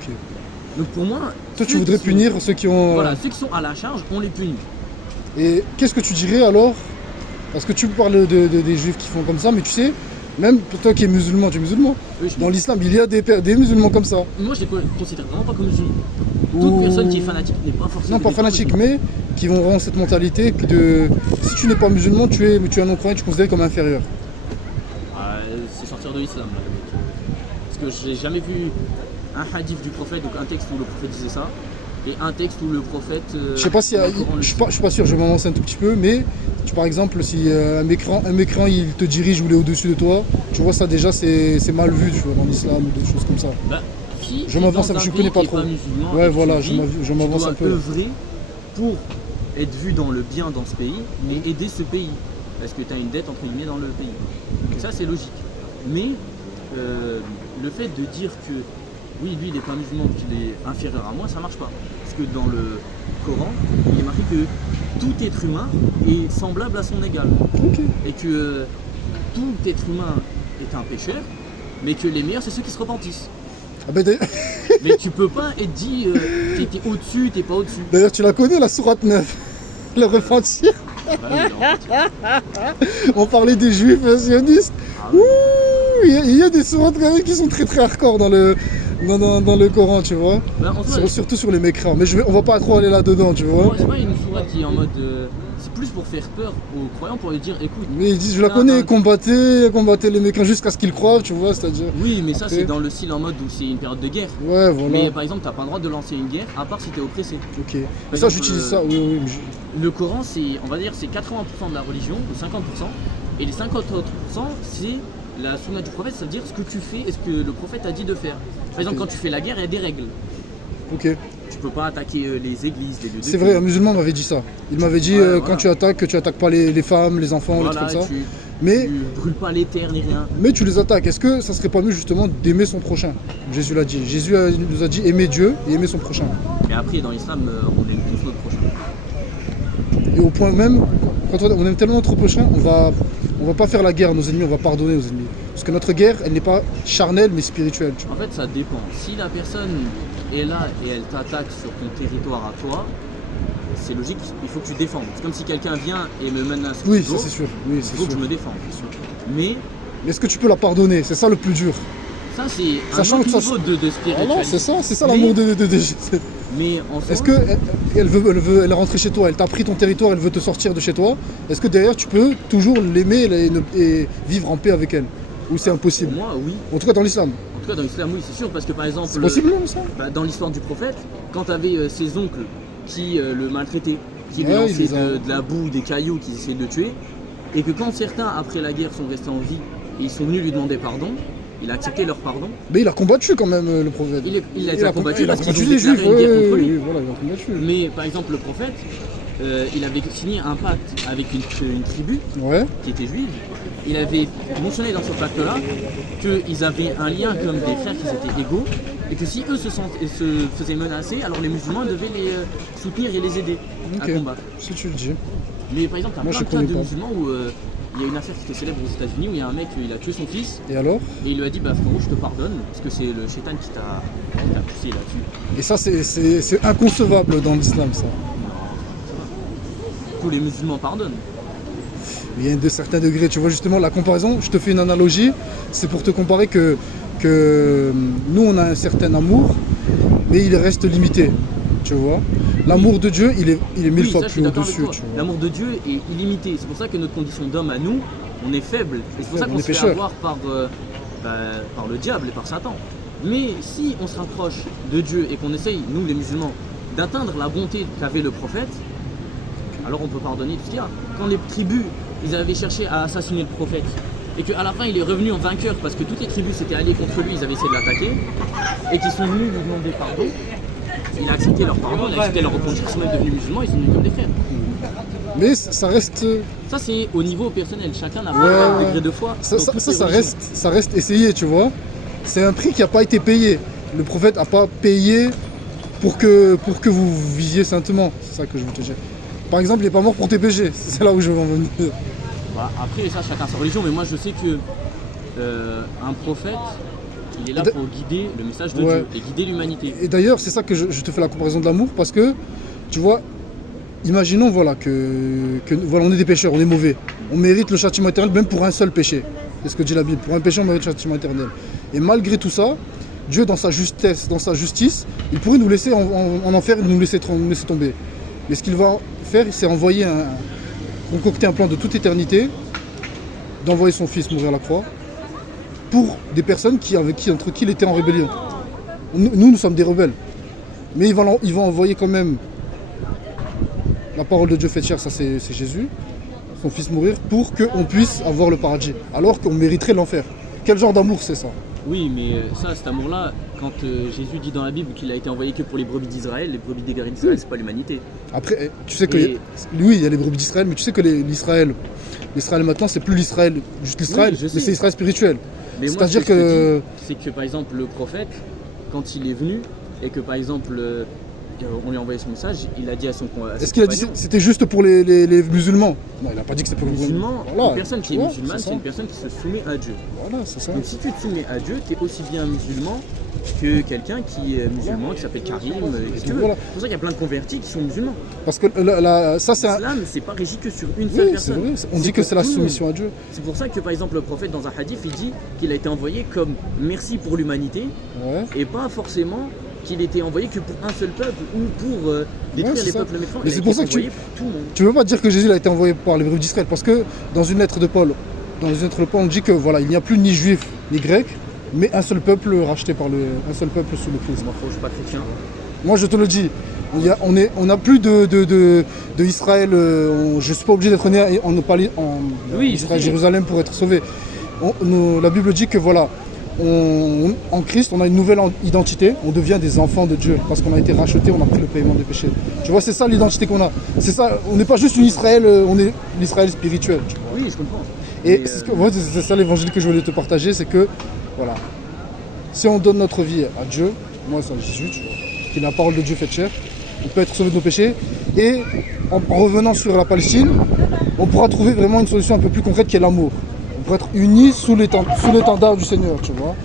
Ok. Donc pour moi... Toi, tu voudrais punir ceux qui ont... Voilà, ceux qui sont à la charge, on les punit. Et qu'est-ce que tu dirais alors? Parce que tu parles des juifs qui font comme ça, mais tu sais, même pour toi qui es musulman, tu es musulman. Oui, Dans l'islam, il y a des musulmans comme ça. Moi, je les considère vraiment pas comme musulmans. Toute personne qui est fanatique n'est pas forcément... Non, pas fanatique, mais qui vont avoir cette mentalité que si tu n'es pas musulman, tu es un non-croyant, tu es considéré comme inférieur. C'est sortir de l'islam, là, le mec. Parce que j'ai jamais vu un hadith du prophète, donc un texte où le prophète disait ça, et un texte où le prophète... je sais pas si... je suis pas sûr, je vais m'avancer un tout petit peu, mais par exemple, si un écran il te dirige ou il est au-dessus de toi, tu vois ça déjà, c'est mal vu, tu vois, dans l'islam ou des choses comme ça. Bah, si je m'avance un peu, je connais pas trop. Ouais, voilà, je m'avance un peu. Tu dois œuvrer pour être vu dans le bien dans ce pays, mais aider ce pays. Parce que tu as une dette entre guillemets dans le pays. Donc ça, c'est logique. Mais le fait de dire que oui, lui, il n'est pas musulman, qu'il est inférieur à moi, ça marche pas. Parce que dans le Coran, il est marqué que tout être humain est semblable à son égal. Okay. Et que tout être humain est un pécheur, mais que les meilleurs, c'est ceux qui se repentissent. Ah ben mais tu peux pas être dit t'es au-dessus, t'es pas au-dessus. D'ailleurs, tu la connais, la sourate 9, le repentir. Bah oui, on parlait des juifs sionistes. Ah, oui. Il y a des sourates quand même qui sont très très hardcore dans le Coran, tu vois. Bah, surtout sur les mécréants. Mais on va pas trop aller là-dedans, tu vois. C'est pas une sourate qui est en mode... c'est plus pour faire peur aux croyants, pour leur dire écoute... Mais ils disent, je la connais, combattez les mécréants jusqu'à ce qu'ils croient, tu vois, c'est-à-dire... Oui, mais ça c'est dans le style en mode où c'est une période de guerre. Ouais, voilà. Mais par exemple, t'as pas le droit de lancer une guerre, à part si t'es oppressé. Ok. Mais ça, j'utilise ça, oui. Le Coran, c'est, on va dire, c'est 80% de la religion, ou 50%. Et les 50 autres %, c'est la sunna du prophète, c'est-à-dire ce que tu fais et ce que le prophète a dit de faire. Par exemple, quand tu fais la guerre, il y a des règles. Ok. Tu peux pas attaquer les églises, les lieux de C'est vrai, un musulman m'avait dit ça. Il m'avait dit quand tu attaques, que tu attaques pas les femmes, les enfants, les trucs comme ça. Tu brûles pas les terres ni rien. Mais tu les attaques. Est-ce que ça serait pas mieux justement d'aimer son prochain? Jésus l'a dit. Jésus nous a dit aimer Dieu et aimer son prochain. Mais après, dans l'islam, on aime tous notre prochain. Et au point même, quand on aime tellement notre prochain, on va pas faire la guerre à nos ennemis, on va pardonner aux ennemis. Parce que notre guerre, elle n'est pas charnelle mais spirituelle. Tu vois. En fait, ça dépend. Si la personne est là et elle t'attaque sur ton territoire à toi, c'est logique, il faut que tu défendes. C'est comme si quelqu'un vient et me menace. Oui, ça c'est sûr. Oui, il faut que je me défende. Mais est-ce que tu peux la pardonner? C'est ça le plus dur. Ça, c'est un autre niveau de spiritualité. Ah non, c'est ça l'amour de Mais en est-ce qu'elle est rentrée chez toi, elle t'a pris ton territoire, elle veut te sortir de chez toi. Est-ce que derrière tu peux toujours l'aimer et vivre en paix avec elle? Ou c'est impossible? Pour moi, oui. En tout cas dans l'islam. En tout cas dans l'islam, oui, c'est sûr, parce que par exemple... C'est possible ça dans l'histoire du prophète, quand tu avais ses oncles qui le maltraitaient, qui lui lançaient de la boue, des cailloux, qui essayaient de le tuer, et que quand certains, après la guerre, sont restés en vie, et ils sont venus lui demander pardon, il a accepté leur pardon. Mais il a combattu quand même le prophète. Il a combattu les juifs, une guerre contre lui. Voilà, il a combattu. Mais par exemple le prophète, il avait signé un pacte avec une tribu qui était juive. Il avait mentionné dans ce pacte-là qu'ils avaient un lien comme des frères qui étaient égaux et que si eux se faisaient menacer, alors les musulmans devaient les soutenir et les aider à combattre. Si tu le dis. Mais par exemple, tu as plein de cas de musulmans où il y a une affaire qui était célèbre aux États-Unis où il y a un mec, il a tué son fils. Et alors? Et il lui a dit, bah frérot, je te pardonne, parce que c'est le shaitan qui t'a poussé là-dessus. Et ça, c'est inconcevable dans l'islam, ça. Tous les musulmans pardonnent. Il y a de certains degrés, tu vois justement la comparaison, je te fais une analogie, c'est pour te comparer que nous on a un certain amour, mais il reste limité, tu vois. L'amour de Dieu, il est mille fois plus au-dessus. L'amour de Dieu est illimité, c'est pour ça que notre condition d'homme à nous, on est faible, et c'est pour ça qu'on se fait avoir par le diable et par Satan. Mais si on se rapproche de Dieu et qu'on essaye, nous les musulmans, d'atteindre la bonté qu'avait le prophète, alors on peut pardonner tout ce qu'il y a. Quand les tribus, ils avaient cherché à assassiner le prophète, et qu'à la fin il est revenu en vainqueur parce que toutes les tribus s'étaient alliées contre lui, ils avaient essayé de l'attaquer, et qu'ils sont venus lui demander pardon, il a accepté leur pardon, il a accepté leur reconnaissance, ils sont même devenus musulmans, ils sont venus comme des frères. Mais ça reste... Ça c'est au niveau personnel, chacun n'a pas un degré de foi. Ça reste essayé, tu vois. C'est un prix qui n'a pas été payé. Le prophète n'a pas payé pour que vous visiez saintement. C'est ça que je veux te dire. Par exemple, il n'est pas mort pour tes péchés. C'est là où je veux en venir. Bah, après, ça, chacun sa religion. Mais moi, je sais que un prophète, Il est là pour guider le message de Dieu et guider l'humanité. Et d'ailleurs, c'est ça que je te fais la comparaison de l'amour, parce que, tu vois, imaginons voilà, que voilà, on est des pécheurs, on est mauvais. On mérite le châtiment éternel même pour un seul péché. C'est ce que dit la Bible. Pour un péché, on mérite le châtiment éternel. Et malgré tout ça, Dieu, dans sa justesse, dans sa justice, il pourrait nous laisser en enfer et nous laisser tomber. Mais ce qu'il va faire, c'est concocter un plan de toute éternité, d'envoyer son fils mourir à la croix, pour des personnes entre qui il était en rébellion. Nous sommes des rebelles. Mais ils vont envoyer quand même la parole de Dieu faite chair, ça c'est Jésus, son fils mourir, pour qu'on puisse avoir le paradis, alors qu'on mériterait l'enfer. Quel genre d'amour c'est ça? Oui, mais ça, cet amour-là, quand Jésus dit dans la Bible qu'il a été envoyé que pour les brebis d'Israël, les brebis d'égarés d'Israël, c'est pas l'humanité. Après, tu sais que, oui, il y a les brebis d'Israël, mais tu sais que l'Israël maintenant, c'est plus l'Israël, juste l'Israël, oui, mais c'est Israël spirituel. Mais c'est-à-dire que... C'est que, par exemple, le prophète, quand il est venu, et que, par exemple, on lui a envoyé son message, il a dit à son compagnon... Est-ce qu'il a dit que c'était juste pour les musulmans? Non, il n'a pas dit que c'était pour les musulmans. Voilà. Une personne qui est musulmane, c'est une personne qui se soumet à Dieu. Voilà, c'est ça. Donc si tu te soumets à Dieu, tu es aussi bien musulman que quelqu'un qui est musulman, qui s'appelle Karim, et tu veux. Voilà. C'est pour ça qu'il y a plein de convertis qui sont musulmans. Parce que ça, c'est l'islam, c'est pas régi que sur une seule personne. C'est vrai. On dit que c'est la soumission à Dieu. C'est pour ça que, par exemple, le prophète, dans un hadith, il dit qu'il a été envoyé comme merci pour l'humanité, et pas forcément qu'il était envoyé que pour un seul peuple ou pour détruire les peuples méchants. Mais c'est pour ça que pour tout le monde. Tu ne peux pas dire que Jésus a été envoyé par les brebis d'Israël, parce que dans une lettre de Paul, on dit que voilà, il n'y a plus ni juifs ni grecs, mais un seul peuple racheté un seul peuple sous le Christ. Moi, je suis pas chrétien. Moi, je te le dis, on n'a plus de Israël. Je suis pas obligé d'être né en Israël, Jérusalem pour être sauvé. La Bible dit que voilà. En Christ, on a une nouvelle identité, on devient des enfants de Dieu parce qu'on a été rachetés, on a pris le paiement des péchés. Tu vois, c'est ça l'identité qu'on a. C'est ça, on n'est pas juste une Israël, on est l'Israël spirituel. Tu vois. Oui, je comprends. Et c'est ça l'évangile que je voulais te partager, c'est que, voilà, si on donne notre vie à Dieu, moi c'est Jésus, tu vois, qui est la parole de Dieu faite chair, on peut être sauvé de nos péchés. Et en revenant sur la Palestine, on pourra trouver vraiment une solution un peu plus concrète qui est l'amour. Pour être unis sous l'étendard du Seigneur, tu vois.